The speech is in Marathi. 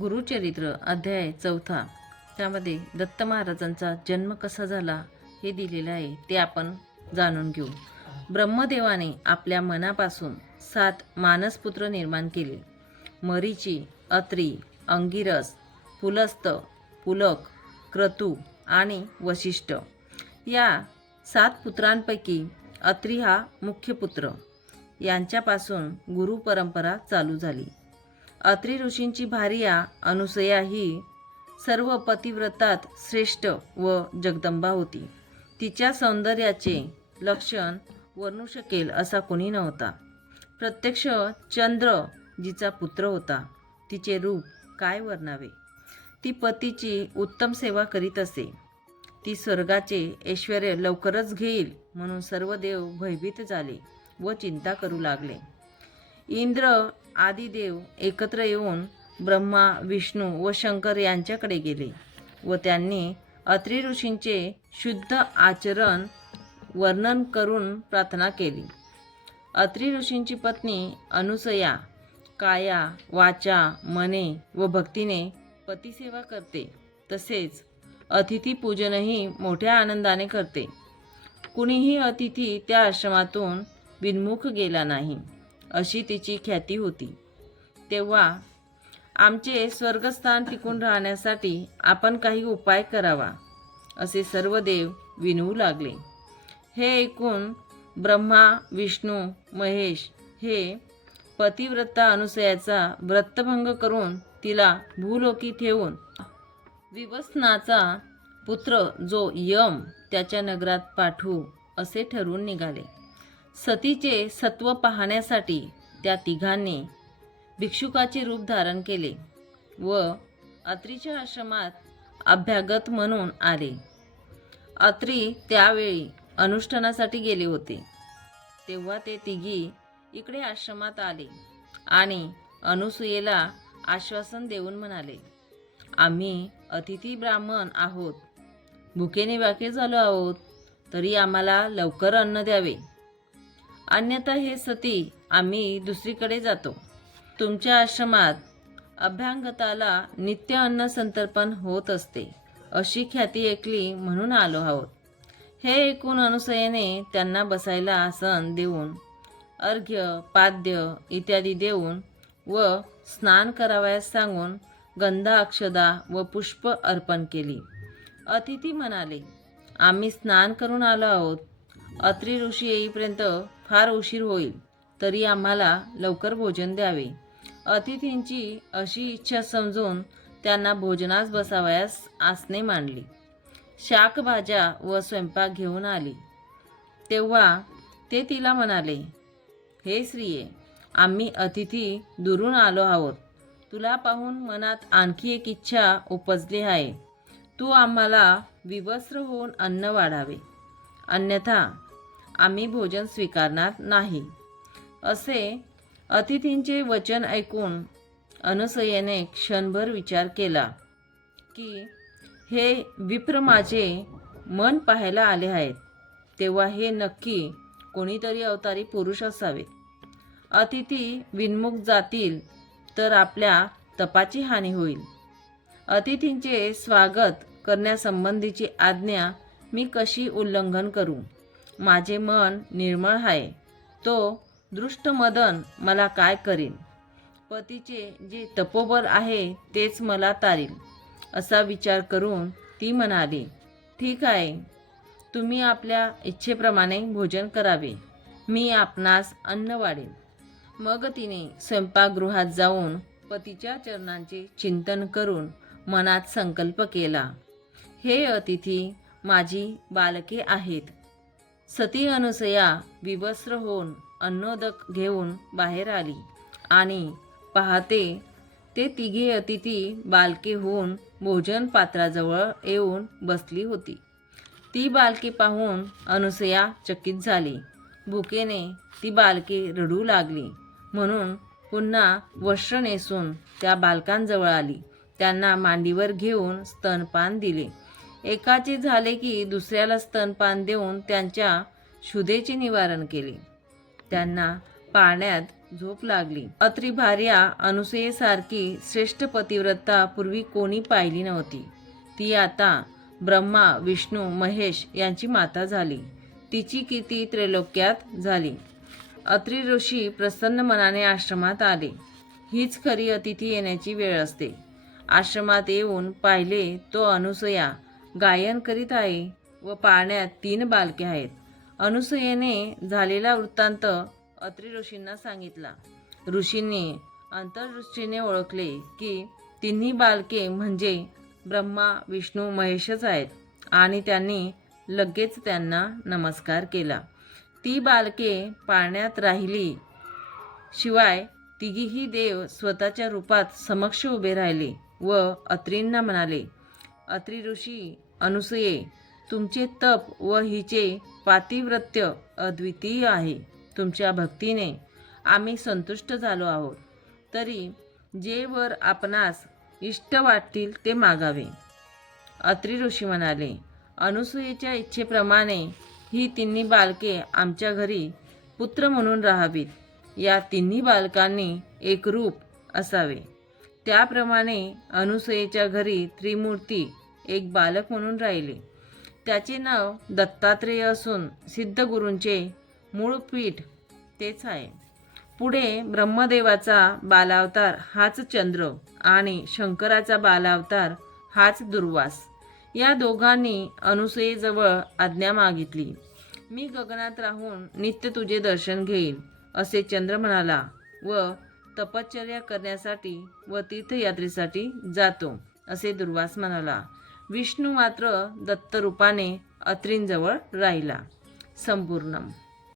गुरुचरित्र अध्याय 4 त्यामध्ये दत्त महाराजांचा जन्म कसा झाला हे दिलेले आहे, ते आपण जाणून घेऊ. ब्रह्मदेवाने आपल्या मनापासून 7 मानसपुत्र निर्माण केले. मरीची, अत्री, अंगिरस, पुलस्त, पुलक, क्रतू आणि वशिष्ठ. या 7 पुत्रांपैकी अत्री हा मुख्य पुत्र. यांच्यापासून गुरु परंपरा चालू झाली. अत्री ऋषींची भार्या अनुसया ही सर्व पतिव्रतात श्रेष्ठ व जगदंबा होती. तिच्या सौंदर्याचे लक्षण वर्णू शकेल असा कोणी नव्हता. प्रत्यक्ष चंद्र जिचा पुत्र होता. तिचे रूप काय वर्णावे. ती पतीची उत्तम सेवा करीत असे. ती स्वर्गाचे ऐश्वर्य लवकरच घेईल म्हणून सर्व देव भयभीत झाले व चिंता करू लागले. इंद्र आदी देव एकत्र येऊन ब्रह्मा, विष्णू व शंकर यांच्याकडे गेले व त्यांनी अत्री ऋषींचे शुद्ध आचरण वर्णन करून प्रार्थना केली. अत्री ऋषींची पत्नी अनुसया काया, वाचा, मने व भक्तीने पतिसेवा करते. तसेच अतिथी पूजनही मोठ्या आनंदाने करते. कुणीही अतिथी त्या आश्रमातून विन्मुख गेला नाही अशी तिची ख्याती होती. तेव्हा आमचे स्वर्गस्थान टिकून राहण्यासाठी आपण काही उपाय करावा असे सर्व देव विनवू लागले. हे ऐकून ब्रह्मा, विष्णू, महेश हे पतिव्रता अनुसयाचा व्रतभंग करून तिला भूलोकी ठेवून विवस्नाचा पुत्र जो यम त्याच्या नगरात पाठवू असे ठरवून निघाले. सतीचे सत्व पाहण्यासाठी त्या तिघांनी भिक्षुकाचे रूप धारण केले व अत्रीच्या आश्रमात अभ्यागत म्हणून आले. अत्री त्यावेळी अनुष्ठानासाठी गेले होते. तेव्हा ते तिघी इकडे आश्रमात आले आणि अनुसूयेला आश्वासन देऊन म्हणाले, आम्ही अतिथी ब्राह्मण आहोत. भुकेने वाके झालो आहोत, तरी आम्हाला लवकर अन्न द्यावे. अन्यथा हे सती आम्ही दुसरीकडे जातो. तुमच्या आश्रमात अभ्यांगताला नित्य अन्न संतर्पण होत असते अशी ख्याती ऐकली म्हणून आलो आहोत. हे ऐकून अनुसयेने त्यांना बसायला आसन देऊन अर्घ्य, पाद्य इत्यादी देऊन व स्नान करावयास सांगून गंधा, अक्षदा व पुष्प अर्पण केली. अतिथी म्हणाले, आम्ही स्नान करून आलो आहोत. अत्री ऋषी येईपर्यंत फार उशीर होईल, तरी आम्हाला लवकर भोजन द्यावे. अतिथींची अशी इच्छा समजून त्यांना भोजनास बसावयास आसने मांडली. शाकभाज्या व स्वयंपाक घेऊन आली. तेव्हा ते तिला म्हणाले, हे स्त्रिये, आम्ही अतिथी दुरून आलो आहोत. तुला पाहून मनात आणखी एक इच्छा उपजली आहे. तू आम्हाला विवस्त्र होऊन अन्न वाढावे, अन्यथा आम्ही भोजन स्वीकारणार नाही. असे अतिथींचे वचन ऐकून अनुसयेने क्षणभर विचार केला की हे विप्र माझे मन पाहायला आले आहेत, तेव्हा हे नक्की कोणीतरी अवतारी पुरुष असावे. अतिथी विन्मुख जातील तर आपल्या तपाची हानी होईल. अतिथींचे स्वागत करण्यासंबंधीची आज्ञा मी कशी उल्लंघन करू. माझे मन निर्मळ आहे, तो दृष्ट मदन मला काय करीन. पतीचे जे तपोबल आहे तेच मला तारील असा विचार करून ती म्हणाली, ठीक आहे, तुम्ही आपल्या इच्छेप्रमाणे भोजन करावे. मी आपणास अन्न वाढेन. मग तिने स्वयंपाकगृहात जाऊन पतीच्या चरणांचे चिंतन करून मनात संकल्प केला, हे अतिथी माझी बालके आहेत. सती अनुसया विवस्त्र होऊन अन्नोदक घेऊन बाहेर आली आणि पाहते ते तिघे अतिथी बालके होऊन भोजन पात्राजवळ येऊन बसली होती. ती बालके पाहून अनुसया चकित झाली. भुकेने ती बालके रडू लागली म्हणून पुन्हा वस्त्र नेसून त्या बालकांजवळ आली. त्यांना मांडीवर घेऊन स्तनपान दिले. एकाचे झाले की दुसऱ्याला स्तनपान देऊन त्यांच्या क्षुधेचे निवारण केले. त्यांना पाळण्यात झोप लागली. अत्री भार्या अनुसूयेसारखी श्रेष्ठ पतिव्रता पूर्वी कोणी पाहिली नव्हती. ती आता ब्रह्मा, विष्णू, महेश यांची माता झाली. तिची कीर्ती त्रैलोक्यात झाली. अत्री ऋषी प्रसन्न मनाने आश्रमात आले. हीच खरी अतिथी येण्याची वेळ असते. आश्रमात येऊन पाहिले तो अनुसूया गायन करीत आहे व पाळण्यात 3 बालके आहेत. अनुसूयेने झालेला वृत्तांत अत्री ऋषींना सांगितला. ऋषींनी अंतर्दृष्टीने ओळखले की तिन्ही बालके म्हणजे ब्रह्मा, विष्णू, महेशच आहेत आणि त्यांनी लगेच त्यांना नमस्कार केला. ती बालके पाळण्यात राहिली. शिवाय तिघीही देव स्वतःच्या रूपात समक्ष उभे राहिले व अत्रींना म्हणाले, अत्री ऋषी, अनुसूये, तुमचे तप व हिचे पातिव्रत्य अद्वितीय आहे. तुमच्या भक्तीने आम्ही संतुष्ट झालो आहोत. तरी जे वर आपणास इष्ट वाटतील ते मागावे. अत्री ऋषी म्हणाले, अनुसूयेच्या इच्छेप्रमाणे ही तिन्ही बालके आमच्या घरी पुत्र म्हणून राहावीत. या तिन्ही बालकांनी एक रूप असावे. त्याप्रमाणे अनुसूयेच्या घरी त्रिमूर्ती एक बालक म्हणून राहिले. त्याचे नाव दत्तात्रेय असून सिद्धगुरूंचे मूळ पीठ तेच आहे. पुढे ब्रह्मदेवाचा बालावतार हाच चंद्र आणि शंकराचा बालावतार हाच दुर्वास. या दोघांनी अनुसूयेजवळ आज्ञा मागितली. मी गगनात राहून नित्य तुझे दर्शन घेईल असे चंद्र म्हणाला व तपश्चर्या करण्यासाठी व तीर्थयात्रेसाठी जातो असे दुर्वास म्हणाला. विष्णू मात्र दत्तरूपाने अत्रींजवळ राहिला. संपूर्णम.